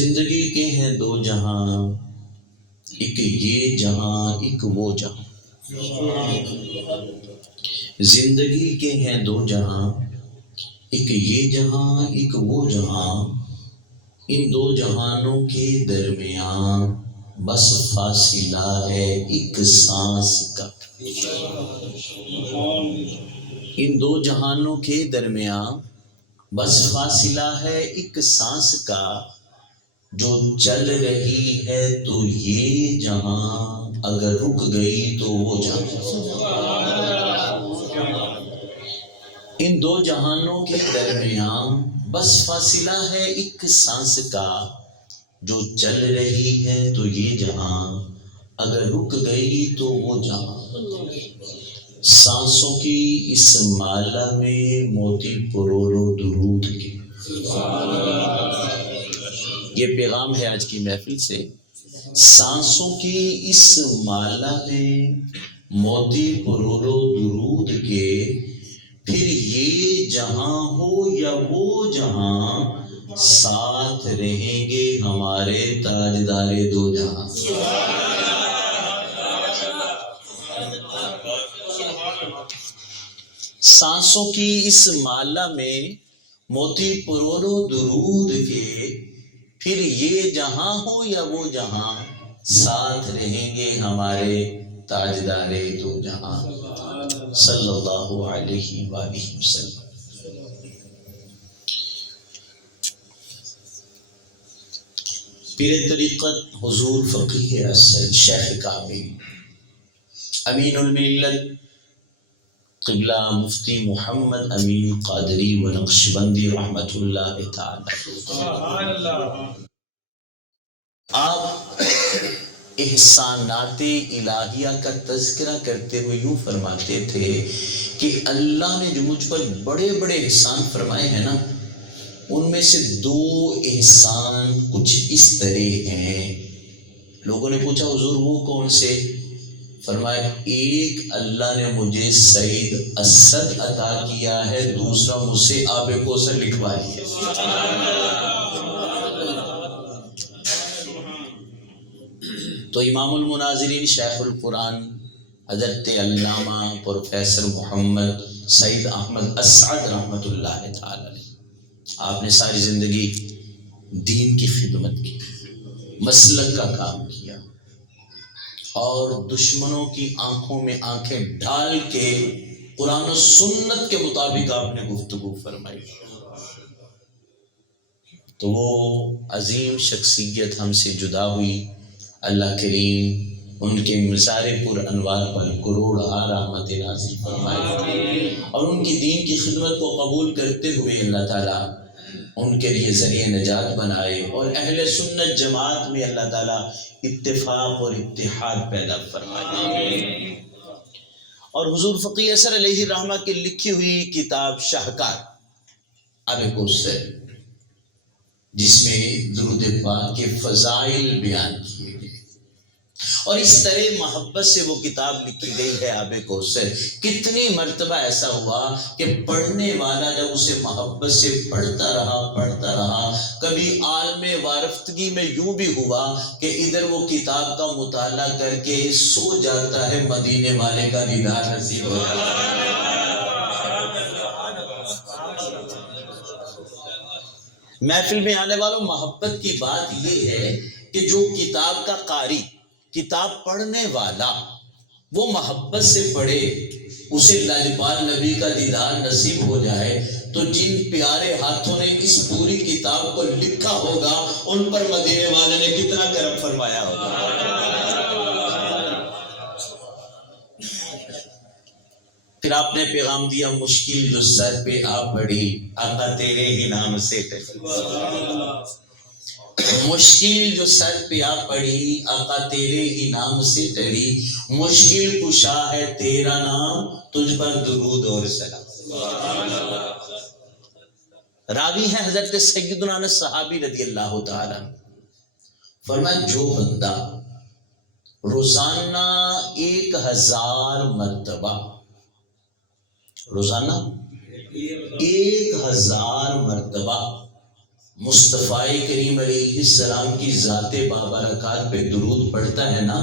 زندگی کے ہیں دو جہاں، ایک یہ جہاں ایک وہ جہاں۔ زندگی کے ہیں دو جہاں، ایک یہ جہاں ایک وہ جہاں، ان دو جہانوں کے درمیان بس فاصلہ ہے ایک سانس کا۔ ان دو جہانوں کے درمیان بس فاصلہ ہے ایک سانس کا، جو چل رہی ہے تو یہ جہاں، اگر رک گئی تو وہ جہاں۔ ان دو جہانوں کے درمیان بس فاصلہ ہے ایک سانس کا، جو چل رہی ہے تو یہ جہاں، اگر رک گئی تو وہ جہاں۔ سانسوں کی اس مالا میں موتی پرولو درود کے۔ یہ پیغام ہے آج کی محفل سے۔ سانسوں کی اس مالا میں موتی پرولو درود کے، پھر یہ جہاں ہو یا وہ جہاں، ساتھ رہیں گے ہمارے تاجدار دو جہاں۔ سانسوں کی اس مالا میں موتی پرولو درود کے، پھر یہ جہاں ہو یا وہ جہاں، ساتھ رہیں گے ہمارے تاجدار دو جہاں، صلی اللہ علیہ وآلہ وسلم۔ پیر طریقت حضور فقیہ اسد شیخ کامل امین الملت قبلہ مفتی محمد امین قادری و نقشبندی رحمۃ اللہ تعالی۔ آپ احسانات الہیہ کا تذکرہ کرتے ہوئے یوں فرماتے تھے کہ اللہ نے جو مجھ پر بڑے بڑے احسان فرمائے ہیں نا، ان میں سے دو احسان کچھ اس طرح ہیں۔ لوگوں نے پوچھا حضور وہ کون سے؟ فرمایا ایک اللہ نے مجھے سید اسد عطا کیا ہے، دوسرا مجھ سے آب کوثر لکھوا لیا۔ تو امام المناظرین شیخ القرآن حضرت علامہ پروفیسر محمد سعید احمد اسعد رحمۃ اللہ تعالی، آپ نے ساری زندگی دین کی خدمت کی، مسلک کا کام کیا، اور دشمنوں کی آنکھوں میں آنکھیں ڈال کے قرآن و سنت کے مطابق آپ نے گفتگو فرمائی۔ تو وہ عظیم شخصیت ہم سے جدا ہوئی، اللہ کریم ان کے مزار پر انوار پر کروڑ رحمت نازل فرمائے، اور ان کی دین کی خدمت کو قبول کرتے ہوئے اللہ تعالیٰ ان کے لیے ذریعہ نجات بنائے، اور اہل سنت جماعت میں اللہ تعالیٰ اتفاق اور اتحاد پیدا فرمائے۔ اور حضور فقیہ اسد علیہ الرحمہ کی لکھی ہوئی کتاب شاہکار آب کوثر، جس میں درود پاک کے فضائل بیان کیے گئے، اور اس طرح محبت سے وہ کتاب لکھی گئی ہے آب کوثر۔ کتنی مرتبہ ایسا ہوا کہ پڑھنے والا جب اسے محبت سے پڑھتا رہا، کبھی عالم وارفتگی میں یوں بھی ہوا کہ ادھر وہ کتاب کا مطالعہ کر کے سو جاتا ہے، مدینے والے کا دیدار نصیب ہو جاتا ہے۔ محفل میں آنے والوں، محبت کی بات یہ ہے کہ جو کتاب کا قاری، کتاب پڑھنے والا، وہ محبت سے پڑھے، اسے لاجپال نبی کا دیدار نصیب ہو جائے، تو جن پیارے ہاتھوں نے اس پوری کتاب کو لکھا ہوگا، ان پر مدینے والے نے کتنا کرم فرمایا ہوگا۔ پھر آپ نے پیغام دیا، مشکل جو سر پہ آ پڑی، آقا تیرے ہی نام سے ٹلی۔ مشکل جو سر پہ آ پڑی، آقا تیرے ہی نام سے ٹلی، مشکل کشا ہے تیرا نام، تجھ پر درود اور سلام۔ راوی ہے حضرت سیدنا انس صحابی رضی اللہ تعالیٰ، فرمایا جو بندہ روزانہ 1000 مرتبہ، روزانہ 1000 مرتبہ مصطفیٰ کریم علیہ السلام کی ذات بابرکات پہ درود پڑھتا ہے نا،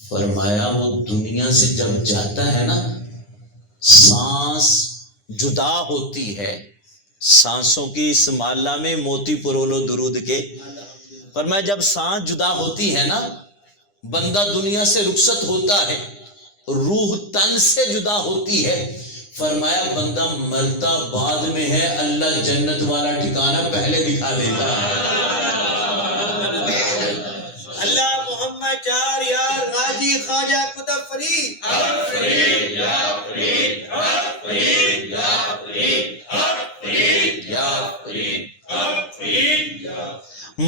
فرمایا وہ دنیا سے جب جاتا ہے نا، سانس جدا ہوتی ہے، سانسوں کی اس مالہ میں موتی پرولو درود کے، فرمایا جب سانس جدا ہوتی ہے نا، بندہ دنیا سے رخصت ہوتا ہے، روح تن سے جدا ہوتی ہے، فرمایا بندہ مرتا بعد میں ہے، اللہ جنت والا ٹھکانہ پہلے دکھا دیتا ہے۔ اللہ محمد چار یار غازی خواجہ قطب فرید،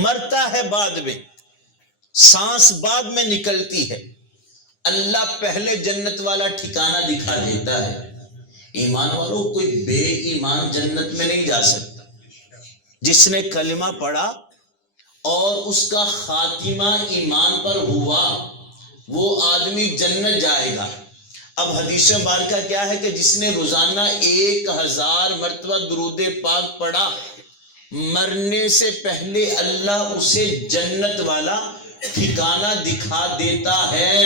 مرتا ہے بعد میں، سانس بعد میں نکلتی ہے، اللہ پہلے جنت والا ٹھکانہ دکھا دیتا ہے۔ ایمان والوں، کوئی بے ایمان جنت میں نہیں جا سکتا۔ جس نے کلمہ پڑھا اور اس کا خاتمہ ایمان پر ہوا، وہ آدمی جنت جائے گا۔ اب حدیث مبارکہ کیا ہے کہ جس نے روزانہ 1000 مرتبہ درود پاک پڑھا، مرنے سے پہلے اللہ اسے جنت والا ٹھکانہ دکھا دیتا ہے۔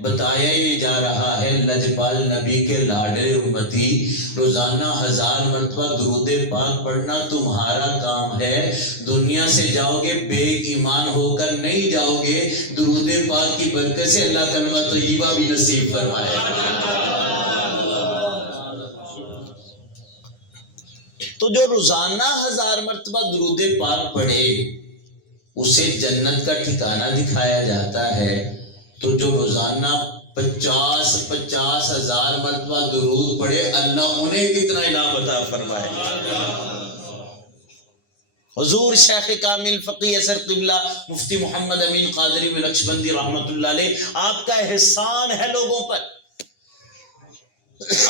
بتایا یہ جا رہا ہے لجپال نبی کے لاڈلے امتی، روزانہ 1000 مرتبہ درود پاک پڑھنا تمہارا کام ہے۔ دنیا سے جاؤ گے بے ایمان ہو کر نہیں جاؤ گے، درود پاک کی برکت سے اللہ کلمہ طیبہ بھی نصیب فرمائے۔ تو جو روزانہ 1000 مرتبہ درود پاک پڑھے اسے جنت کا ٹھکانہ دکھایا جاتا ہے، تو جو روزانہ 50 ہزار مرتبہ درود پڑھے اللہ انہیں کتنا انعام عطا فرمائے۔ حضور شیخ کامل فقیہ اثر قبلہ مفتی محمد امین قادری نقشبندی رحمت اللہ علیہ، آپ کا احسان ہے لوگوں پر۔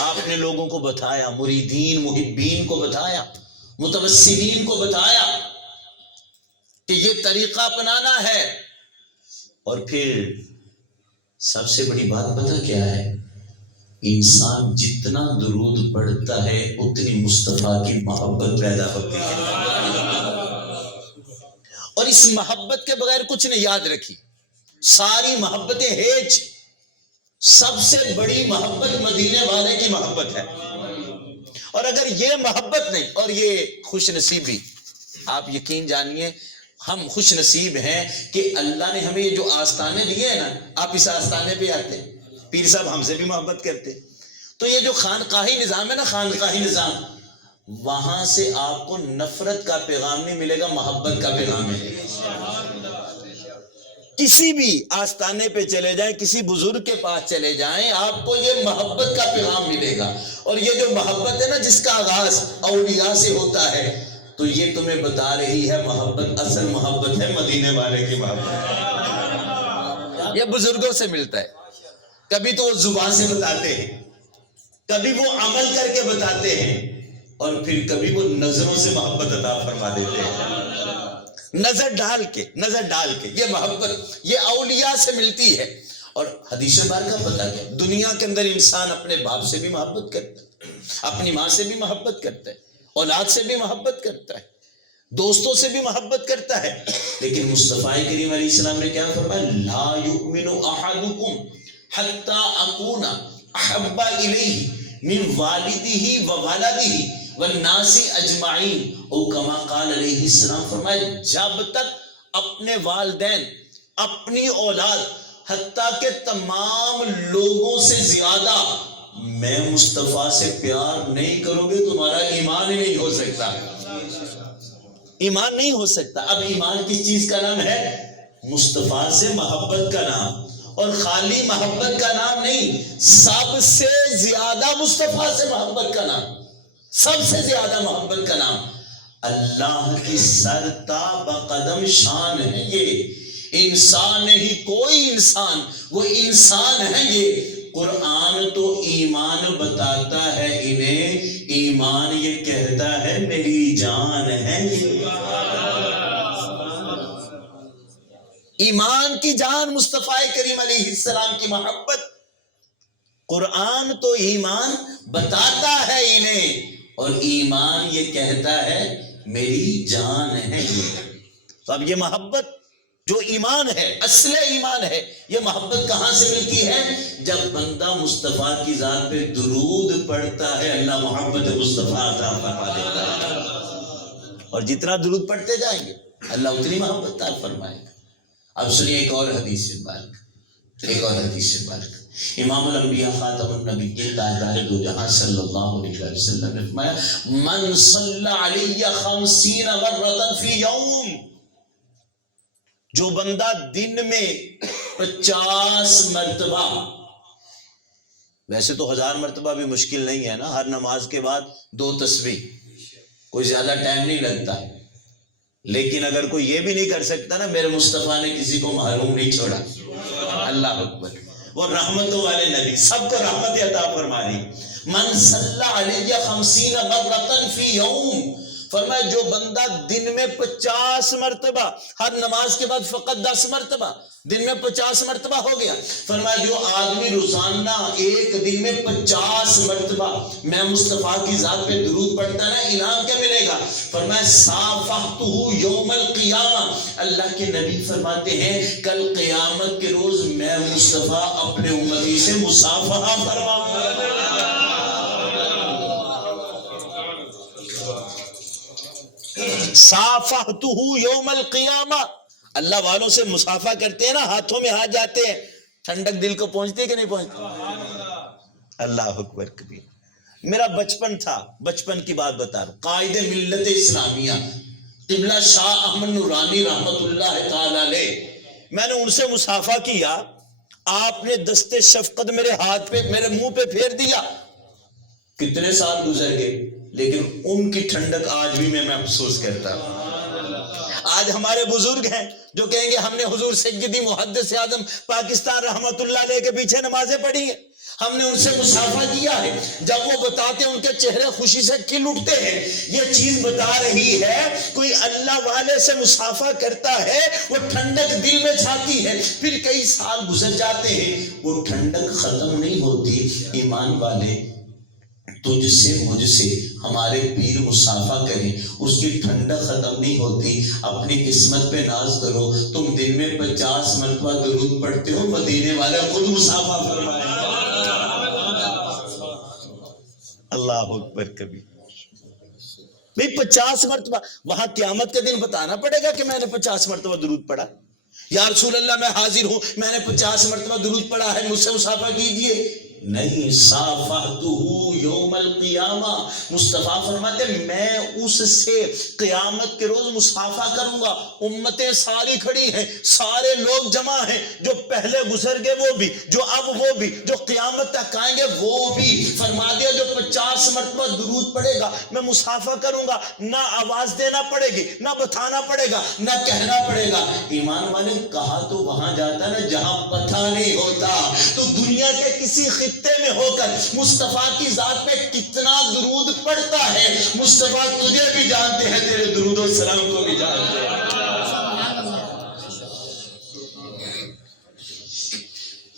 آپ نے لوگوں کو بتایا، مریدین محبین کو بتایا، متوسلین کو بتایا کہ یہ طریقہ اپنانا ہے۔ اور پھر سب سے بڑی بات پتہ کیا ہے؟ انسان جتنا درود پڑھتا ہے اتنی مصطفیٰ کی محبت پیدا ہوتی ہے، اور اس محبت کے بغیر کچھ نہیں۔ یاد رکھی، ساری محبتیں ہیج، سب سے بڑی محبت مدینے والے کی محبت ہے۔ اور اگر یہ محبت نہیں، اور یہ خوش نصیبی، آپ یقین جانیے ہم خوش نصیب ہیں کہ اللہ نے ہمیں یہ جو آستانے دیے ہیں نا، آپ اس آستانے پہ آتے، پیر صاحب ہم سے بھی محبت کرتے، تو یہ جو خانقاہی نظام ہے نا، خانقاہی نظام، وہاں سے آپ کو نفرت کا پیغام نہیں ملے گا، محبت کا پیغام ملے گا۔ کسی بھی آستانے پہ چلے جائیں، کسی بزرگ کے پاس چلے جائیں، آپ کو یہ محبت کا پیغام ملے گا۔ اور یہ جو محبت ہے نا جس کا آغاز اولیاء سے ہوتا ہے، تو یہ تمہیں بتا رہی ہے محبت، اصل محبت ہے مدینے والے کی محبت۔ یہ بزرگوں سے ملتا ہے، کبھی تو وہ زبان سے بتاتے ہیں، کبھی وہ عمل کر کے بتاتے ہیں، اور پھر کبھی وہ نظروں سے محبت عطا فرما دیتے ہیں، نظر ڈال کے یہ محبت یہ اولیاء سے ملتی ہے۔ اور حدیث مبارکہ پتہ کیا، دنیا کے اندر انسان اپنے باپ سے بھی محبت کرتا ہے، اپنی ماں سے بھی محبت کرتا ہے، اولاد سے بھی محبت کرتا ہے، دوستوں سے بھی محبت کرتا ہے، لیکن مصطفیٰ کریم علیہ السلام نے کیا فرمایا؟ لا یؤمن احدکم حتی اکون احب الیہ من والدہ وولدہ والناس اجمعین، او کما قال علیہ السلام، فرمایا جب تک اپنے والدین، اپنی اولاد، حتیٰ کہ تمام لوگوں سے زیادہ میں مصطفیٰ سے پیار نہیں کرو گے، تمہارا ایمان ہی نہیں ہو سکتا، ایمان نہیں ہو سکتا۔ اب ایمان کس چیز کا نام ہے؟ مصطفیٰ سے محبت کا نام، اور خالی محبت کا نام نہیں، سب سے زیادہ مصطفیٰ سے محبت کا نام، سب سے زیادہ محبت کا نام۔ اللہ کی سرتاب قدم شان ہے یہ، انسان نہیں کوئی انسان، وہ انسان ہے یہ۔ قرآن تو ایمان بتاتا ہے انہیں، ایمان یہ کہتا ہے میری جان ہے یہ۔ ایمان کی جان مصطفیٰ کریم علیہ السلام کی محبت، قرآن تو ایمان بتاتا ہے انہیں، اور ایمان یہ کہتا ہے میری جان ہے یہ۔ تو اب یہ محبت جو ایمان ہے، اصل ایمان ہے، یہ محبت کہاں سے ملتی ہے؟ جب بندہ مصطفیٰ کی ذات پہ درود پڑھتا ہے، اللہ محبت مصطفیٰ عطا فرما دیتا ہے، اور جتنا درود پڑھتے جائیں گے اللہ اتنی محبت عطا فرمائے گا۔ اب سنیے ایک اور حدیث مبارک، امام الانبیاء خاتم النبیین تاجدار دو جہاں صلی اللہ علیہ وسلم نے فرمایا، من صلی علی 50 مرۃ فی یوم، جو بندہ دن میں 50 مرتبہ، ویسے تو 1000 مرتبہ بھی مشکل نہیں ہے نا، ہر نماز کے بعد 2 تسبیح، کوئی زیادہ ٹائم نہیں لگتا، لیکن اگر کوئی یہ بھی نہیں کر سکتا نا، میرے مصطفیٰ نے کسی کو محروم نہیں چھوڑا، اللہ اکبر، وہ رحمتوں والے نبی، سب کو رحمت عطا فرما دی۔ من صلی علی 50 مرۃ فی یوم، فرمایا جو بندہ دن میں 50 مرتبہ، ہر نماز کے بعد فقط 10 مرتبہ، دن میں 50 مرتبہ ہو گیا، فرمایا جو آدمی روزانہ ایک دن میں 50 مرتبہ میں مصطفیٰ کی ذات پہ درود پڑھتا ہے نا، انعام کیا ملے گا؟ فرمایا صافحتہ یوم القیامہ، اللہ کے نبی فرماتے ہیں کل قیامت کے روز میں مصطفیٰ اپنے امتی سے مصافحہ فرما۔ صافحتہ یوم القیامہ، اللہ والوں سے مصافحہ کرتے ہیں نا، ہاتھوں میں ہاتھ جاتے ہیں، ٹھنڈک دل کو پہنچتی ہے کہ نہیں پہنچتی؟ اللہ اکبر کبیر۔ میرا بچپن تھا، بچپن کی بات بتا رہا ہوں، قائد ملت اسلامیہ قبلہ شاہ احمد نورانی رحمت اللہ تعالی علیہ، میں نے ان سے مصافحہ کیا، آپ نے دست شفقت میرے ہاتھ پہ، میرے منہ پہ پھیر دیا، کتنے سال گزر گئے، لیکن ان کی ٹھنڈک آج بھی میں محسوس کرتا ہوں۔ آج ہمارے بزرگ ہیں جو کہیں گے ہم نے حضور سیدی محدث اعظم پاکستان رحمت اللہ علیہ کے پیچھے نمازیں پڑھی ہیں، ہم نے ان سے مصافحہ کیا ہے، جب وہ بتاتے ہیں ان کے چہرے خوشی سے کھل اٹھتے ہیں، یہ چیز بتا رہی ہے کوئی اللہ والے سے مصافحہ کرتا ہے، وہ ٹھنڈک دل میں چھاتی ہے، پھر کئی سال گزر جاتے ہیں، وہ ٹھنڈک ختم نہیں ہوتی۔ ایمان والے، تجھ سے مجھ سے ہمارے پیر مصافحہ کریں، اس کی ٹھنڈک ختم نہیں ہوتی۔ اپنی قسمت پہ ناز کرو، تم دن میں 50 مرتبہ درود پڑھتے ہو، مدینے والے خود مصافحہ فرمائیں۔ اللہ اکبر کبھی بھئی 50 مرتبہ، وہاں قیامت کے دن بتانا پڑے گا کہ میں نے 50 مرتبہ درود پڑھا، یا رسول اللہ میں حاضر ہوں، میں نے 50 مرتبہ درود پڑھا ہے، مجھ سے مصافحہ کیجئے۔ نہیں، صافحتہ یوم القیامہ، مصطفیٰ فرماتے میں اس سے قیامت کے روز مصافحہ کروں گا، امتیں ساری کھڑی ہیں، سارے لوگ جمع ہیں، جو پہلے گزر گئے وہ بھی، جو اب وہ بھی، جو قیامت تک آئیں گے وہ بھی، فرما دیا جو 50 مرتبہ درود پڑے گا میں مصافحہ کروں گا، نہ آواز دینا پڑے گی، نہ بتانا پڑے گا، نہ کہنا پڑے گا۔ ایمان والے، کہا تو وہاں جاتا نا جہاں پتہ نہیں ہوتا، تو دنیا کے کسی خطے میں ہو کر مصطفیٰ کی ذات پہ کتنا درود پڑھتا ہے، مصطفیٰ تجھے بھی جانتے ہیں، تیرے درود و سلام کو بھی جانتے ہیں۔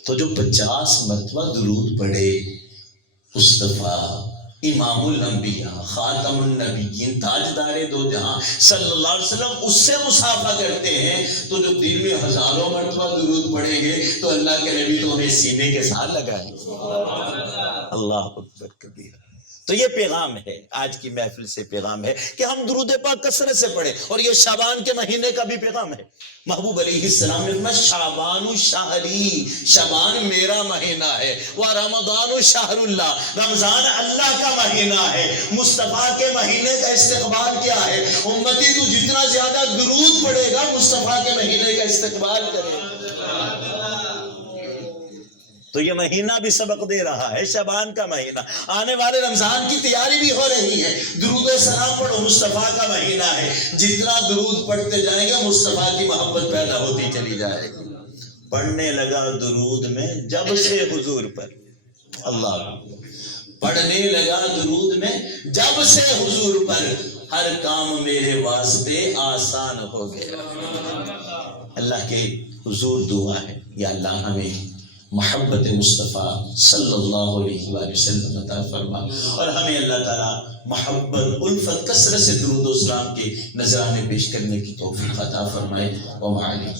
تو جو 50 مرتبہ درود پڑھے، مصطفیٰ امام الانبیاء خاتم النبیین تاجدار دو جہاں صلی اللہ علیہ وسلم اس سے مصافحہ کرتے ہیں، تو جو دن میں ہزاروں مرتبہ درود پڑھیں گے تو اللہ کے نبی تو انہیں سینے کے ساتھ لگائیں۔ اللہ اکبر کبیر۔ تو یہ پیغام ہے، آج کی محفل سے پیغام ہے کہ ہم درود پاک کثرت سے پڑھیں، اور یہ شعبان کے مہینے کا بھی پیغام ہے۔ محبوب علیہ السلام نے فرمایا شعبان شہری، شعبان میرا مہینہ ہے، ورمضان شہر اللہ، رمضان اللہ کا مہینہ ہے۔ مصطفیٰ کے مہینے کا استقبال کیا ہے؟ امتی تو جتنا زیادہ درود پڑھے گا مصطفیٰ کے مہینے کا استقبال کرے گا۔ تو یہ مہینہ بھی سبق دے رہا ہے، شعبان کا مہینہ، آنے والے رمضان کی تیاری بھی ہو رہی ہے۔ درود و سلام پڑھو، مصطفیٰ کا مہینہ ہے، جتنا درود پڑھتے جائیں گے مصطفیٰ کی محبت پیدا ہوتی چلی جائے گی۔ پڑھنے لگا درود میں جب سے حضور پر، اللہ پڑھنے لگا درود میں جب سے حضور پر، ہر کام میرے واسطے آسان ہو گیا۔ اللہ کے حضور دعا ہے، یا اللہ ہمیں محبت مصطفیٰ صلی اللہ علیہ وآلہ وسلم عطا فرما، اور ہمیں اللہ تعالیٰ محبت، الفت، کثرت سے درود و سلام کے نذرانے پیش کرنے کی توفیق عطا فرمائے۔ وما علیہ